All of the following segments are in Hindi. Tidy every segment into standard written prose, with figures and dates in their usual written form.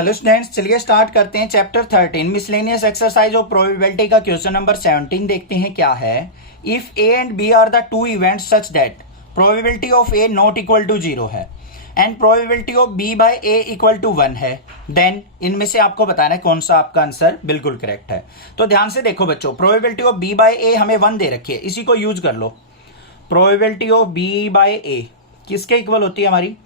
हेलो स्टूडेंट्स, चलिए स्टार्ट करते हैं chapter 13 miscellaneous exercise of probability का क्वेश्चन नंबर 17 देखते हैं क्या है। If A and B are the two events such that probability of A not equal to 0 है and probability of B by A equal to 1 है, देन इनमें से आपको बताना है कौन सा आपका आंसर बिल्कुल करेक्ट है। तो ध्यान से देखो बच्चों, probability of B by A हमें 1 दे रखी है, इसी को यूज कर लो। Probability of B by A किसके इक्वल होती है हमारी?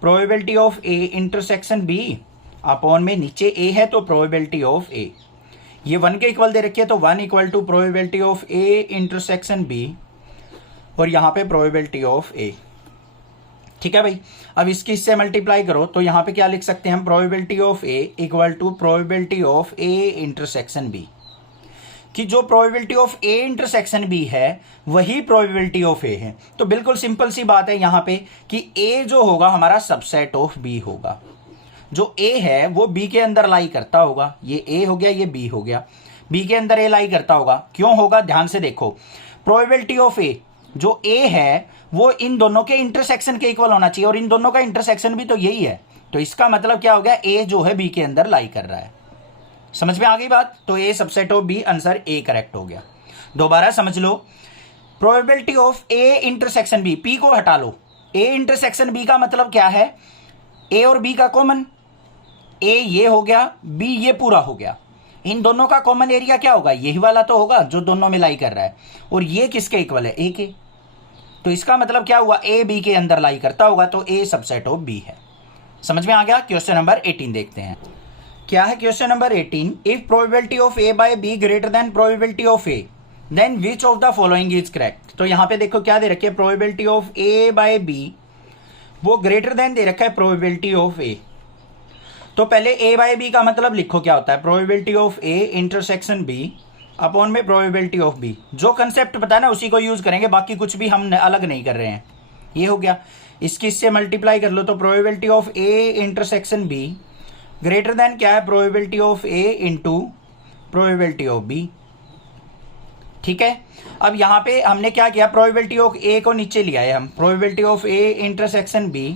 Probability of A intersection B upon में नीचे ए है तो प्रोबेबिलिटी ऑफ ए, ये 1 के इक्वल दे रखी है तो 1 equal to probability of A intersection B और यहां पे प्रोबेबिलिटी ऑफ ए। ठीक है भाई, अब इसकी इससे मल्टीप्लाई करो तो यहां पे क्या लिख सकते हैं हम? Probability of A equal to probability of A intersection B, कि जो probability of A intersection B है वही प्रोबेबिलिटी ऑफ ए है। तो बिल्कुल सिंपल सी बात है यहां पे कि ए जो होगा हमारा सबसेट ऑफ बी होगा। जो ए है वो बी के अंदर लाई करता होगा, ये ए हो गया, ये बी हो गया, बी के अंदर ए लाई करता होगा। क्यों होगा? ध्यान से देखो, प्रोबेबिलिटी ऑफ ए जो ए है वो इन दोनों के इंटरसेक्शन के इक्वल होना चाहिए और इन दोनों का इंटरसेक्शन भी तो यही है। तो इसका मतलब क्या हो गया? ए जो है बी के अंदर लाई कर रहा है। समझ में आ गई बात? तो A subset of B, answer A correct हो गया। दोबारा समझ लो, probability of A intersection B, P को हटा लो, ए इंटरसेक्शन बी का मतलब क्या है? ए और बी का कॉमन, ए ये हो गया, बी ये पूरा हो गया। इन दोनों का कॉमन एरिया क्या होगा? यही वाला तो होगा जो दोनों में लाई कर रहा है, और ये किसके इक्वल है? ए के। तो इसका मतलब क्या हुआ? ए बी के अंदर लाई करता होगा तो ए सबसेट ऑफ बी है। समझ में आ गया? क्वेश्चन नंबर 18 देखते हैं क्या है। Question number 18, if probability of A by B greater than probability of A then which of the following is correct. तो यहां पे देखो क्या दे रखे, probability of A by B वो ग्रेटर देन दे रखा है प्रोबेबिलिटी ऑफ ए। तो पहले ए बाय बी का मतलब लिखो क्या होता है? Probability of A intersection B upon में प्रोबेबिलिटी ऑफ बी। जो कंसेप्ट पता है ना उसी को यूज करेंगे, बाकी कुछ भी हम अलग नहीं कर रहे हैं। ये हो गया, इसकी इससे मल्टीप्लाई कर लो तो probability of A intersection B greater than क्या है? Probability of A into probability of B. ठीक है, अब यहां पे हमने क्या किया? प्रोबेबिलिटी ऑफ ए को नीचे लिया है हम, probability of A intersection B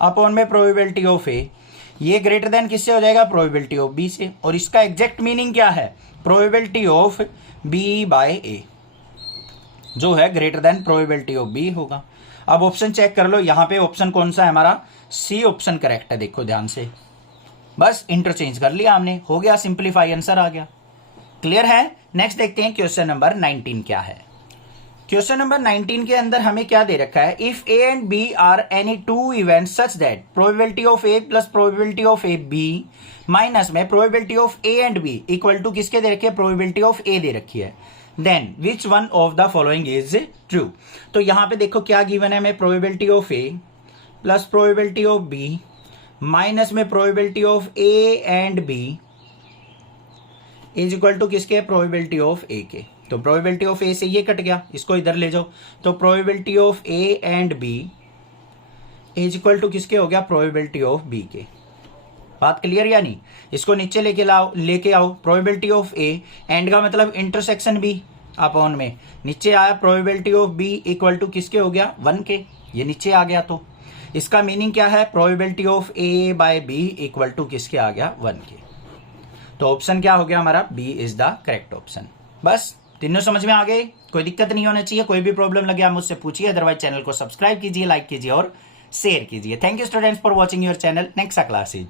upon में प्रोबेबिलिटी ऑफ ए, ये ग्रेटर देन किससे हो जाएगा? प्रोबेबिलिटी ऑफ बी से। और इसका एग्जैक्ट मीनिंग क्या है? Probability of B by A जो है greater than probability of B होगा। अब ऑप्शन चेक कर लो, यहां पे ऑप्शन कौन सा है हमारा? सी ऑप्शन करेक्ट है। देखो ध्यान से, बस इंटरचेंज कर लिया हमने, हो गया सिंप्लीफाई, आंसर आ गया। क्लियर है? नेक्स्ट देखते हैं क्वेश्चन नंबर 19 क्या है। क्वेश्चन नंबर 19 के अंदर हमें क्या दे रखा है? If A and B are any two event such that probability of A plus probability of A B minus में probability of A and B equal to किसके दे रखी है? प्रोबेबिलिटी ऑफ ए दे रखी है, then which one of the following is true. तो यहां पे देखो क्या गिवन है हमें? Probability of A plus probability of B minus में probability of A and B is equal to किसके? प्रोबेबिलिटी ऑफ ए के। तो प्रोबेबिलिटी ऑफ ए से ये कट गया, इसको इधर ले जाओ तो probability of A and B is equal to किसके हो गया? प्रोबेबिलिटी ऑफ बी के। बात क्लियर या नहीं? इसको नीचे लेके आओ, प्रोबेबिलिटी ऑफ ए एंड का मतलब इंटरसेक्शन बी अपॉन में नीचे आया probability of B equal to किसके हो गया? 1 के। ये नीचे आ गया तो इसका मीनिंग क्या है? Probability of A by B equal to किसके आ गया? 1 के। तो ऑप्शन क्या हो गया हमारा? B is the correct option. बस तीनों समझ में आ गए, कोई दिक्कत नहीं होना चाहिए। कोई भी प्रॉब्लम लगे आप मुझसे पूछिए, अदरवाइज चैनल को सब्सक्राइब कीजिए, लाइक कीजिए और शेयर कीजिए। Thank you students for watching your channel. Next class is